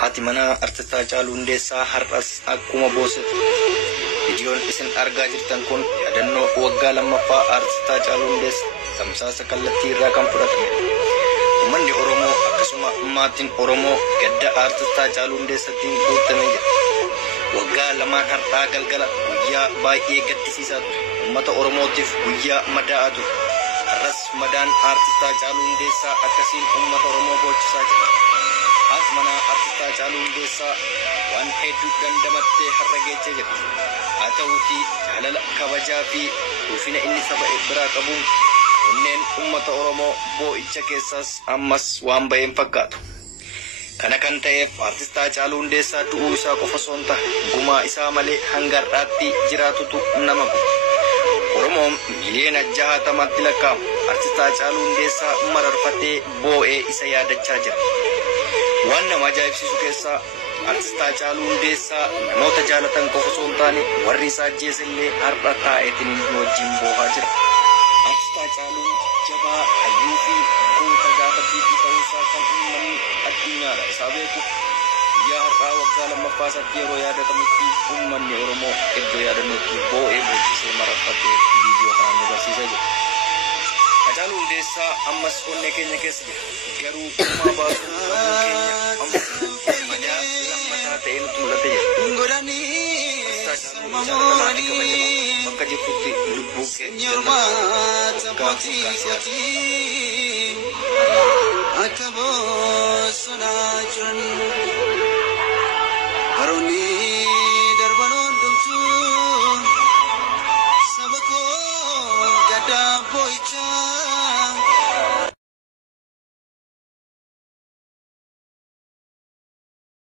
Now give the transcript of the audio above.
Haati manaa artistaa Haacaaluu Hundeessaa har'as akkuma boosetu. Viidiyoon isin argaa jirtan kun yaadannoo waggaa lammaffaa artistaa Haacaaluu Hundeessaa tamsaasa kallattii irraa kan fudhatamedha. Uummanni Oromoo akkasuma maatiin Oromoo gadda artistaa Haacaaluu Hundeessaatiin guutamee jira. Waggaa lamaan har'aa galgala guyyaa baay'ee gaddisiisaa ture. Uummata Oromootiif guyyaa madaa'aa ture. Har'as madaan artistaa Haacaaluu Hundeessaa akkasiin uummata Oromoo boonchisaa jira. Haati manaa artistaa Haacaaluu Hundeessaa waan hedduu dandamattee har'a geechee jirti. Haa ta'uutii jaalala kabajaa fi ulfina inni saba biraa qabuun onneen uummata Oromoo boo'icha keessaas ammas waan ba'een fakkaatu. Kana kan ta'eef artistaa Haacaaluu Hundeessaa du'uu isaa qofa osoo hin taane gumaa isaa malee hanga har'aatti jiraatutu nama guba. Oromoon miliyoona 60tti lakkaa'amu artistaa Haacaaluu Hundeessaa mararfatee boo'ee isa yaadachaa jira. Waan nama ajaa'ibsiisu keessaa artistaa Haacaaluu Hundeessaa namoota jaalatan qofa osoo hin taane warri isaa ajjeese illee har'a taa'eetiin wajjin boo'aa jira. Artistaa Haacaaluun jabaa hayyuu fi goota gaafatiifi ta'uusaa kan uummanni addunyaadha isaa beeku. Guyyaa har'aa waggaa lammaffaa isaatti yeroo yaadatamutti uummanni Oromoo iddoo yaadannootti boo'ee boonsisee mararfatee viidiyoo kanaan nu barsiisaa jira. Haacaaluu Hundeessaa ammas onnee keenya keessa jira. Garuu uumaa baasuu dhabuu keenya ammas madaa lammataa ta'ee nutti mul'ate jira. Bakka jirtutti lubbuu keenya Akaboo sonaa jiran.